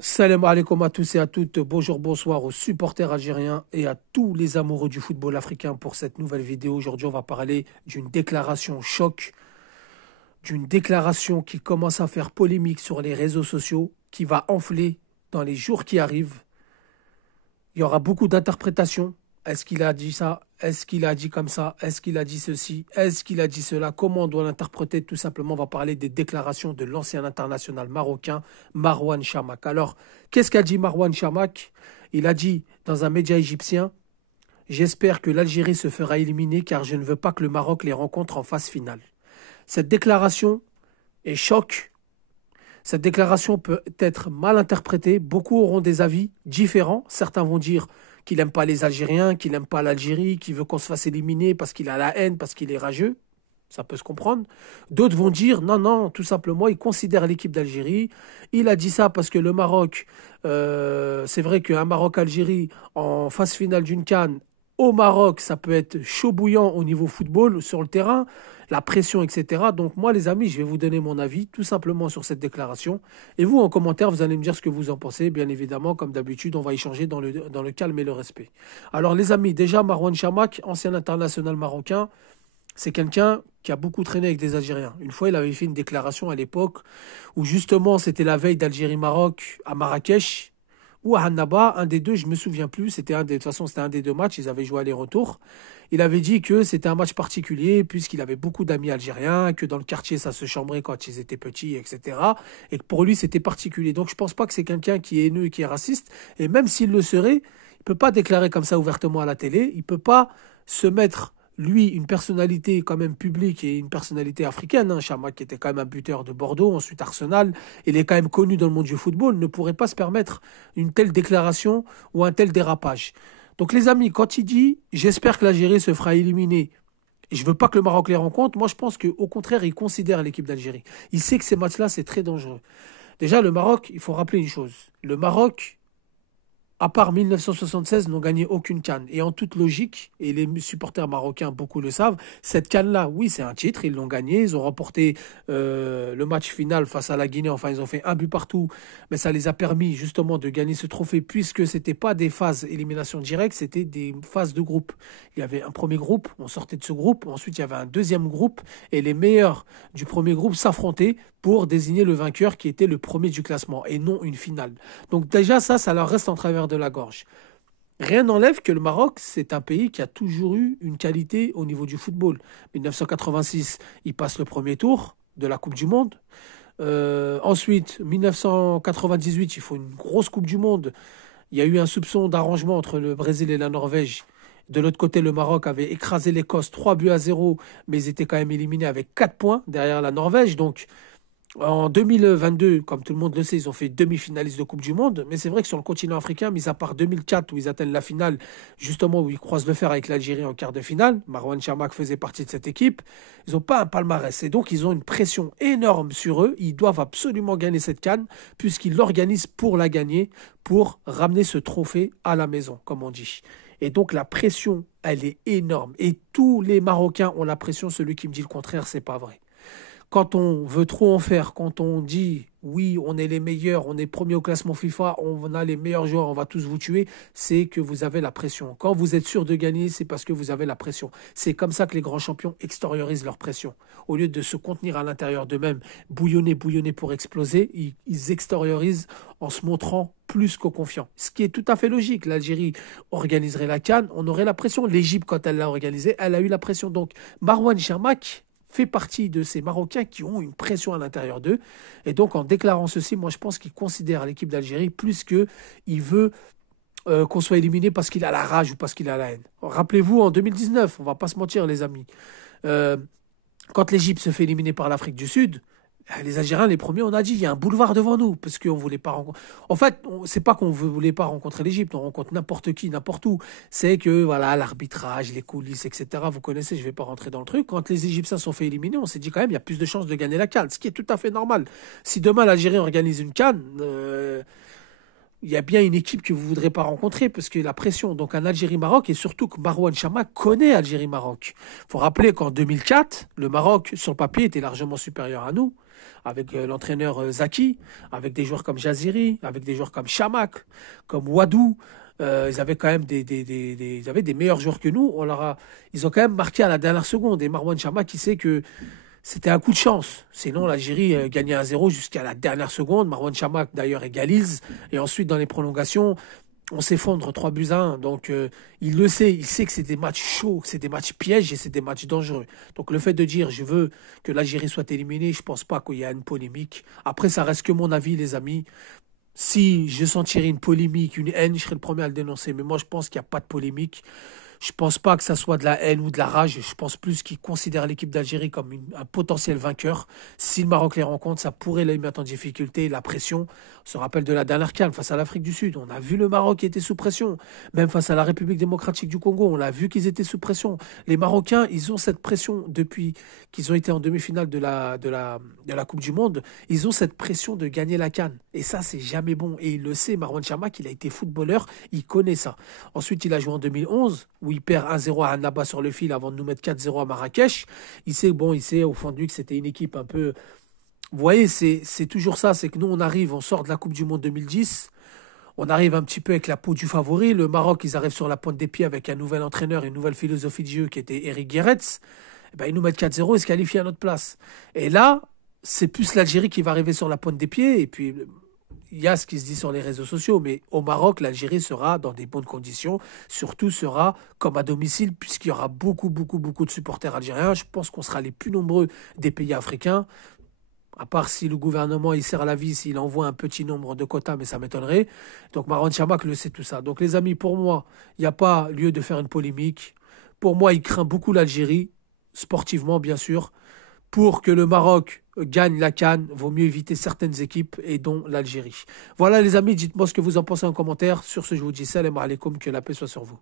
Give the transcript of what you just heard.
Salam alaikum à tous et à toutes. Bonjour, bonsoir aux supporters algériens et à tous les amoureux du football africain pour cette nouvelle vidéo. Aujourd'hui, on va parler d'une déclaration choc, d'une déclaration qui commence à faire polémique sur les réseaux sociaux, qui va enfler dans les jours qui arrivent. Il y aura beaucoup d'interprétations. Est-ce qu'il a dit ça? Est-ce qu'il a dit comme ça? Est-ce qu'il a dit ceci? Est-ce qu'il a dit cela? Comment on doit l'interpréter? Tout simplement, on va parler des déclarations de l'ancien international marocain Marwan Chamakh. Alors, qu'est-ce qu'a dit Marwan Chamakh? Il a dit dans un média égyptien, j'espère que l'Algérie se fera éliminer car je ne veux pas que le Maroc les rencontre en phase finale. Cette déclaration est choc. Cette déclaration peut être mal interprétée. Beaucoup auront des avis différents. Certains vont dire qu'il n'aime pas les Algériens, qu'il n'aime pas l'Algérie, qu'il veut qu'on se fasse éliminer parce qu'il a la haine, parce qu'il est rageux. Ça peut se comprendre. D'autres vont dire non, non, tout simplement, il considère l'équipe d'Algérie. Il a dit ça parce que le Maroc, c'est vrai qu'un Maroc-Algérie en phase finale d'une CAN au Maroc, ça peut être chaud bouillant au niveau football, sur le terrain, la pression, etc. Donc moi, les amis, je vais vous donner mon avis tout simplement sur cette déclaration. Et vous, en commentaire, vous allez me dire ce que vous en pensez. Bien évidemment, comme d'habitude, on va échanger dans le calme et le respect. Alors les amis, déjà, Marwan Chamakh, ancien international marocain, c'est quelqu'un qui a beaucoup traîné avec des Algériens. Une fois, il avait fait une déclaration à l'époque où justement c'était la veille d'Algérie-Maroc à Marrakech ou à Annaba, un des deux, je me souviens plus. De toute façon, c'était un des deux matchs. Ils avaient joué aller-retour. Il avait dit que c'était un match particulier puisqu'il avait beaucoup d'amis algériens, que dans le quartier ça se chambrait quand ils étaient petits, etc. Et que pour lui c'était particulier. Donc je pense pas que c'est quelqu'un qui est haineux et qui est raciste. Et même s'il le serait, il peut pas déclarer comme ça ouvertement à la télé. Il peut pas se mettre lui, une personnalité quand même publique et une personnalité africaine, hein, Chamakh qui était quand même un buteur de Bordeaux, ensuite Arsenal, il est quand même connu dans le monde du football, ne pourrait pas se permettre une telle déclaration ou un tel dérapage. Donc les amis, quand il dit j'espère que l'Algérie se fera éliminer et je veux pas que le Maroc les rencontre, moi je pense qu'au contraire il considère l'équipe d'Algérie. Il sait que ces matchs-là c'est très dangereux. Déjà le Maroc, il faut rappeler une chose, le Maroc à part 1976, n'ont gagné aucune CAN. Et en toute logique, et les supporters marocains, beaucoup le savent, cette CAN-là, oui, c'est un titre, ils l'ont gagné, ils ont remporté le match final face à la Guinée, enfin, ils ont fait un but partout, mais ça les a permis justement de gagner ce trophée, puisque ce n'était pas des phases élimination directe, c'était des phases de groupe. Il y avait un premier groupe, on sortait de ce groupe, ensuite il y avait un deuxième groupe, et les meilleurs du premier groupe s'affrontaient pour désigner le vainqueur qui était le premier du classement, et non une finale. Donc déjà, ça leur reste en travers de la gorge. Rien n'enlève que le Maroc, c'est un pays qui a toujours eu une qualité au niveau du football. 1986, il passe le premier tour de la Coupe du Monde. Ensuite, 1998, il faut une grosse Coupe du Monde. Il y a eu un soupçon d'arrangement entre le Brésil et la Norvège. De l'autre côté, le Maroc avait écrasé l'Écosse 3 buts à 0, mais ils étaient quand même éliminés avec 4 points derrière la Norvège. Donc, en 2022, comme tout le monde le sait, ils ont fait demi-finaliste de Coupe du Monde. Mais c'est vrai que sur le continent africain, mis à part 2004 où ils atteignent la finale, justement où ils croisent le fer avec l'Algérie en quart de finale, Marwan Chamakh faisait partie de cette équipe, ils n'ont pas un palmarès. Et donc ils ont une pression énorme sur eux. Ils doivent absolument gagner cette canne puisqu'ils l'organisent pour la gagner, pour ramener ce trophée à la maison, comme on dit. Et donc la pression, elle est énorme. Et tous les Marocains ont la pression. Celui qui me dit le contraire, c'est pas vrai. Quand on veut trop en faire, quand on dit oui, on est les meilleurs, on est premier au classement FIFA, on a les meilleurs joueurs, on va tous vous tuer, c'est que vous avez la pression. Quand vous êtes sûr de gagner, c'est parce que vous avez la pression. C'est comme ça que les grands champions extériorisent leur pression. Au lieu de se contenir à l'intérieur d'eux-mêmes, bouillonner, bouillonner pour exploser, ils extériorisent en se montrant plus qu'au confiant. Ce qui est tout à fait logique. L'Algérie organiserait la CAN, on aurait la pression. L'Égypte, quand elle l'a organisée, elle a eu la pression. Donc, Marwan Chamakh fait partie de ces Marocains qui ont une pression à l'intérieur d'eux. Et donc, en déclarant ceci, moi, je pense qu'il considère l'équipe d'Algérie plus qu'il veut qu'on soit éliminé parce qu'il a la rage ou parce qu'il a la haine. Rappelez-vous, en 2019, on va pas se mentir, les amis, euh, quand l'Égypte se fait éliminer par l'Afrique du Sud, les Algériens, les premiers, on a dit, il y a un boulevard devant nous, parce qu'on voulait pas rencontrer. En fait, c'est pas qu'on voulait pas rencontrer l'Égypte, on rencontre n'importe qui, n'importe où. C'est que, voilà, l'arbitrage, les coulisses, etc. Vous connaissez, je vais pas rentrer dans le truc. Quand les Égyptiens sont fait éliminer, on s'est dit quand même, il y a plus de chances de gagner la CAN, ce qui est tout à fait normal. Si demain l'Algérie organise une CAN, il y a bien une équipe que vous ne voudrez pas rencontrer parce que la pression, donc un Algérie-Maroc, et surtout que Marouane Chamakh connaît Algérie-Maroc. Il faut rappeler qu'en 2004, le Maroc, sur le papier, était largement supérieur à nous, avec l'entraîneur Zaki, avec des joueurs comme Jaziri, avec des joueurs comme Chamakh, comme Wadou. Ils avaient quand même ils avaient des meilleurs joueurs que nous. Ils ont quand même marqué à la dernière seconde. Et Marouane Chamakh, qui sait que c'était un coup de chance. Sinon, l'Algérie gagnait 1-0 jusqu'à la dernière seconde. Marouane Chamakh, d'ailleurs, égalise. Et ensuite, dans les prolongations, on s'effondre 3-1. Donc, il le sait. Il sait que c'est des matchs chauds, que c'est des matchs pièges et c'est des matchs dangereux. Donc, le fait de dire je veux que l'Algérie soit éliminée, je pense pas qu'il y a une polémique. Après, ça reste que mon avis, les amis. Si je sentirais une polémique, une haine, je serais le premier à le dénoncer. Mais moi, je pense qu'il n'y a pas de polémique. Je pense pas que ça soit de la haine ou de la rage. Je pense plus qu'ils considèrent l'équipe d'Algérie comme un potentiel vainqueur. Si le Maroc les rencontre, ça pourrait les mettre en difficulté. La pression, on se rappelle de la dernière CAN face à l'Afrique du Sud. On a vu le Maroc qui était sous pression. Même face à la République démocratique du Congo, on l'a vu qu'ils étaient sous pression. Les Marocains, ils ont cette pression depuis qu'ils ont été en demi-finale de la Coupe du Monde. Ils ont cette pression de gagner la CAN. Et ça, c'est jamais bon. Et il le sait, Marouane Chamakh, il a été footballeur, il connaît ça. Ensuite, il a joué en 2011, où il perd 1-0 à Annaba sur le fil avant de nous mettre 4-0 à Marrakech. Il sait au fond de lui que c'était une équipe un peu... Vous voyez, c'est toujours ça, c'est que nous, on sort de la Coupe du Monde 2010, on arrive un petit peu avec la peau du favori. Le Maroc, ils arrivent sur la pointe des pieds avec un nouvel entraîneur, une nouvelle philosophie de jeu qui était Eric Guéretz. Eh ben, ils nous mettent 4-0 et se qualifient à notre place. Et là, c'est plus l'Algérie qui va arriver sur la pointe des pieds. Et puis, il y a ce qui se dit sur les réseaux sociaux, mais au Maroc, l'Algérie sera dans des bonnes conditions, surtout sera comme à domicile, puisqu'il y aura beaucoup, beaucoup, beaucoup de supporters algériens. Je pense qu'on sera les plus nombreux des pays africains, à part si le gouvernement il serre la vis, il envoie un petit nombre de quotas, mais ça m'étonnerait. Donc Marouane Chamakh le sait tout ça. Donc les amis, pour moi, il n'y a pas lieu de faire une polémique. Pour moi, il craint beaucoup l'Algérie, sportivement bien sûr. Pour que le Maroc gagne la CAN, vaut mieux éviter certaines équipes et dont l'Algérie. Voilà les amis, dites-moi ce que vous en pensez en commentaire. Sur ce, je vous dis salam alaikum, que la paix soit sur vous.